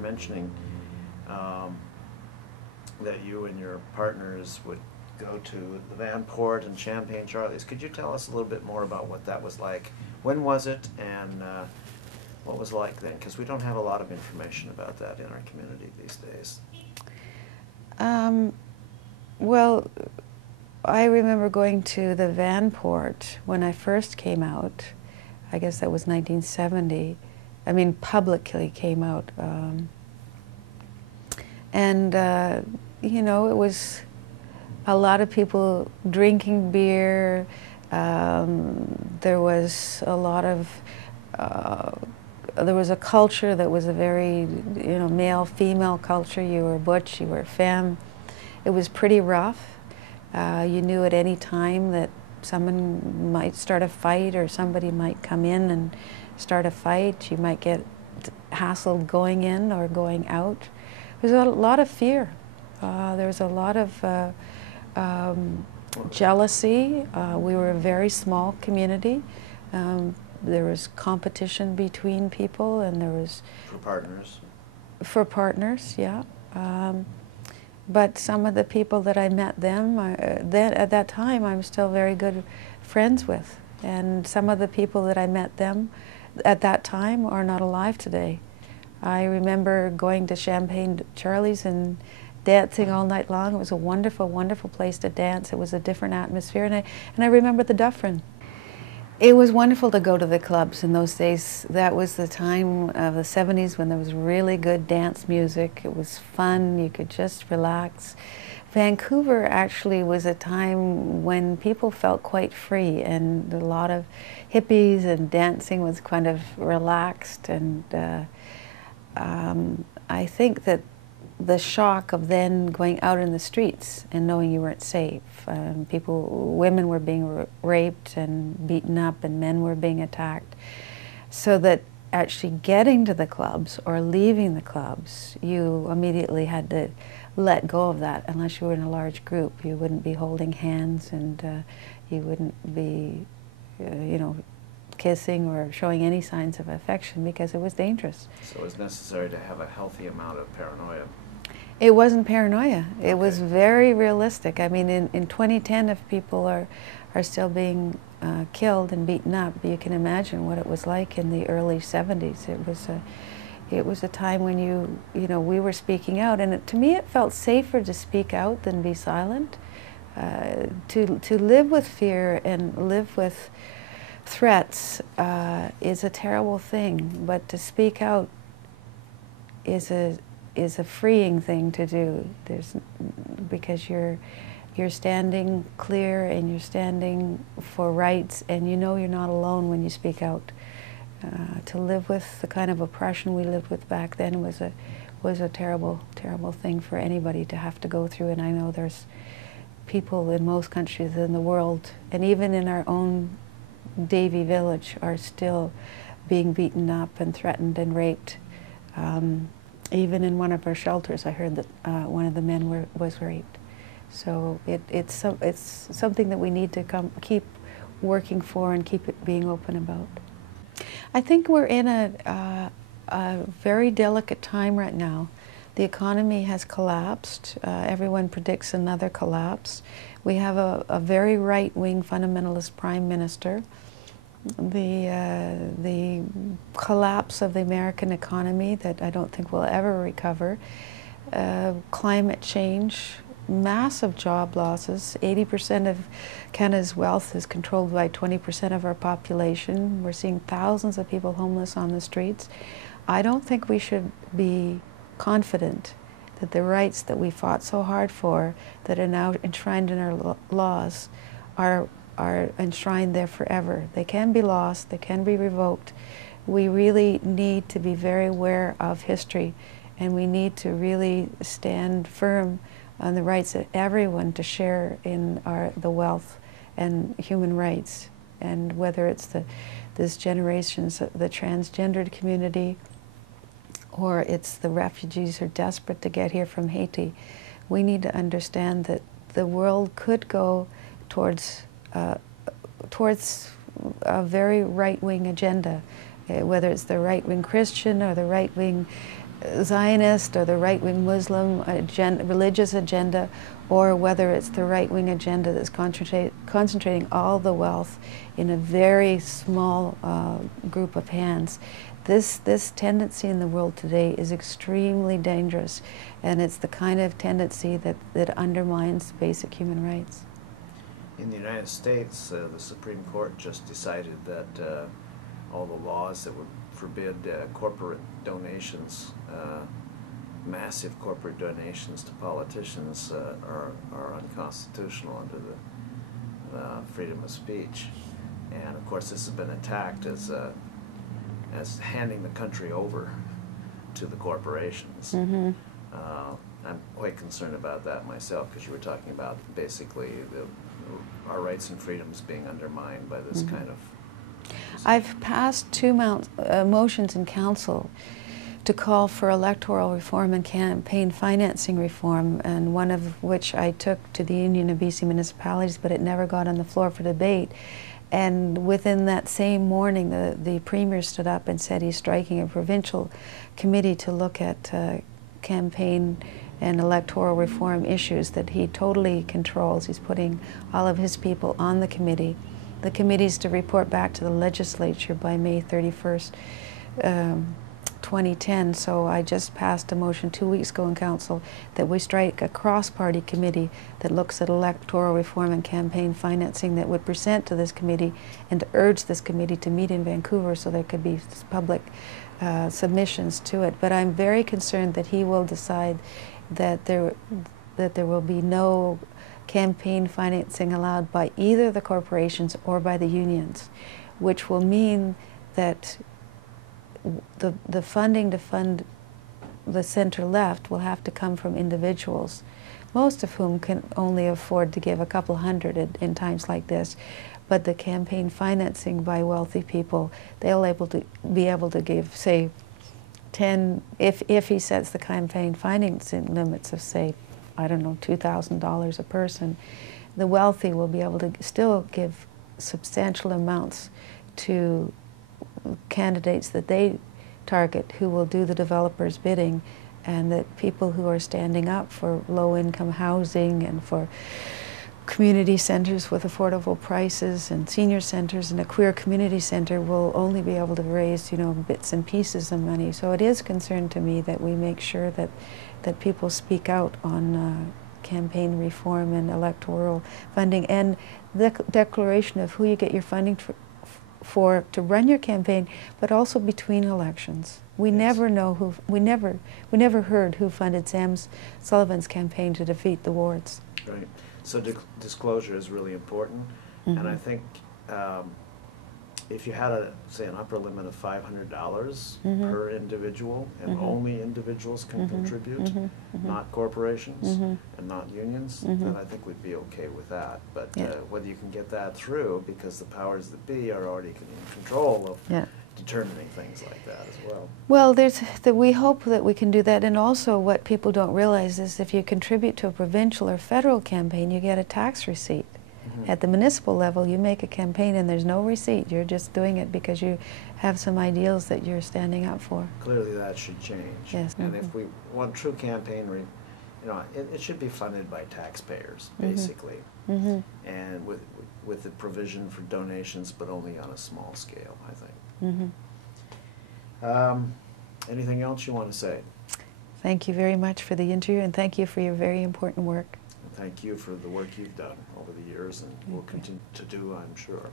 mentioning that you and your partners would go to the Vanport and Champaign Charlies. Could you tell us a little bit more about what that was like? When was it, and what was it like then? Because we don't have a lot of information about that in our community these days. Well, I remember going to the Vanport when I first came out. I guess that was 1970. I mean, publicly came out. You know, it was a lot of people drinking beer. There was a lot of, there was a culture that was a very, you know, male-female culture. You were butch, you were femme. It was pretty rough. You knew at any time that someone might start a fight, or somebody might come in and start a fight. You might get hassled going in or going out. There was a lot of fear. There was a lot of jealousy. We were a very small community. There was competition between people, and there was... For partners? For partners, yeah. But some of the people that I met them, at that time, I'm still very good friends with. And some of the people that I met them at that time are not alive today. I remember going to Champaign Charlies and dancing all night long. It was a wonderful, wonderful place to dance. It was a different atmosphere. And I remember the Dufferin. It was wonderful to go to the clubs in those days. That was the time of the 70s when there was really good dance music. It was fun. You could just relax. Vancouver actually was a time when people felt quite free, and a lot of hippies, and dancing was kind of relaxed. And I think that the shock of then going out in the streets and knowing you weren't safe. Women were being raped and beaten up, and men were being attacked. So that actually getting to the clubs or leaving the clubs, you immediately had to let go of that. Unless you were in a large group, you wouldn't be holding hands, and you wouldn't be, you know, kissing or showing any signs of affection, because it was dangerous. So it was necessary to have a healthy amount of paranoia. It wasn't paranoia. It was very realistic. I mean, in 2010, if people are still being killed and beaten up, you can imagine what it was like in the early 70s. It was a time when you know, we were speaking out, and to me it felt safer to speak out than be silent. To live with fear and live with threats is a terrible thing, but to speak out is a freeing thing to do. Because you're standing clear, and you're standing for rights, and you know you're not alone when you speak out. To live with the kind of oppression we lived with back then was a terrible, terrible thing for anybody to have to go through. And I know there's people in most countries in the world, and even in our own Davie village, are still being beaten up and threatened and raped. Even in one of our shelters, I heard that one of the men was raped. So it's something that we need to keep working for and keep it being open about. I think we're in a very delicate time right now. The economy has collapsed. Everyone predicts another collapse. We have a very right-wing fundamentalist prime minister. The collapse of the American economy that I don't think will ever recover. Climate change, massive job losses. 80% of Canada's wealth is controlled by 20% of our population. We're seeing thousands of people homeless on the streets. I don't think we should be confident that the rights that we fought so hard for, that are now enshrined in our laws, are enshrined there forever. They can be lost, they can be revoked. We really need to be very aware of history, and we need to really stand firm on the rights of everyone to share in the wealth and human rights. And whether it's this generation's, the transgendered community, or it's the refugees who are desperate to get here from Haiti, we need to understand that the world could go towards a very right-wing agenda, whether it's the right-wing Christian or the right-wing Zionist or the right-wing Muslim religious agenda, or whether it's the right-wing agenda that's concentrating all the wealth in a very small group of hands. This tendency in the world today is extremely dangerous, and it's the kind of tendency that undermines basic human rights. In the United States, the Supreme Court just decided that all the laws that would forbid corporate donations, massive corporate donations to politicians are unconstitutional under the freedom of speech. And of course this has been attacked as handing the country over to the corporations. Mm-hmm. I'm quite concerned about that myself, because you were talking about basically our rights and freedoms being undermined by this kind of... I've passed two motions in council to call for electoral reform and campaign financing reform, and one of which I took to the Union of BC Municipalities, but it never got on the floor for debate. And within that same morning, the Premier stood up and said he's striking a provincial committee to look at campaign and electoral reform issues that he totally controls. He's putting all of his people on the committee. The committee's to report back to the legislature by May 31st, 2010. So I just passed a motion 2 weeks ago in council that we strike a cross-party committee that looks at electoral reform and campaign financing, that would present to this committee and to urge this committee to meet in Vancouver so there could be public submissions to it. But I'm very concerned that he will decide that there will be no campaign financing allowed by either the corporations or by the unions, which will mean that the funding to fund the center-left will have to come from individuals, most of whom can only afford to give a couple hundred in times like this. But the campaign financing by wealthy people, they'll be able to give, say, 10, if he sets the campaign financing limits of, say, I don't know, $2,000 a person, the wealthy will be able to still give substantial amounts to candidates that they target, who will do the developers' bidding, and that people who are standing up for low-income housing and for community centers with affordable prices and senior centers and a queer community center will only be able to raise, bits and pieces of money. So it is a concern to me that we make sure that people speak out on campaign reform and electoral funding, and the declaration of who you get your funding for to run your campaign, but also between elections. We never know who, we never heard who funded Sam Sullivan's campaign to defeat the Wards. Right. So disclosure is really important, and I think if you had say an upper limit of $500 per individual, and only individuals can contribute, not corporations and not unions, then I think we'd be okay with that. But whether you can get that through, because the powers that be are already in control of determining things like that as well. Well, we hope that we can do that, and also what people don't realize is if you contribute to a provincial or federal campaign, you get a tax receipt. At the municipal level, you make a campaign and there's no receipt. You're just doing it because you have some ideals that you're standing up for. Clearly that should change. Yes. And if we want true campaign, it should be funded by taxpayers, basically. And with the provision for donations, but only on a small scale, I think. Anything else you want to say? Thank you very much for the interview, and thank you for your very important work. Thank you for the work you've done over the years, and will continue to do, I'm sure.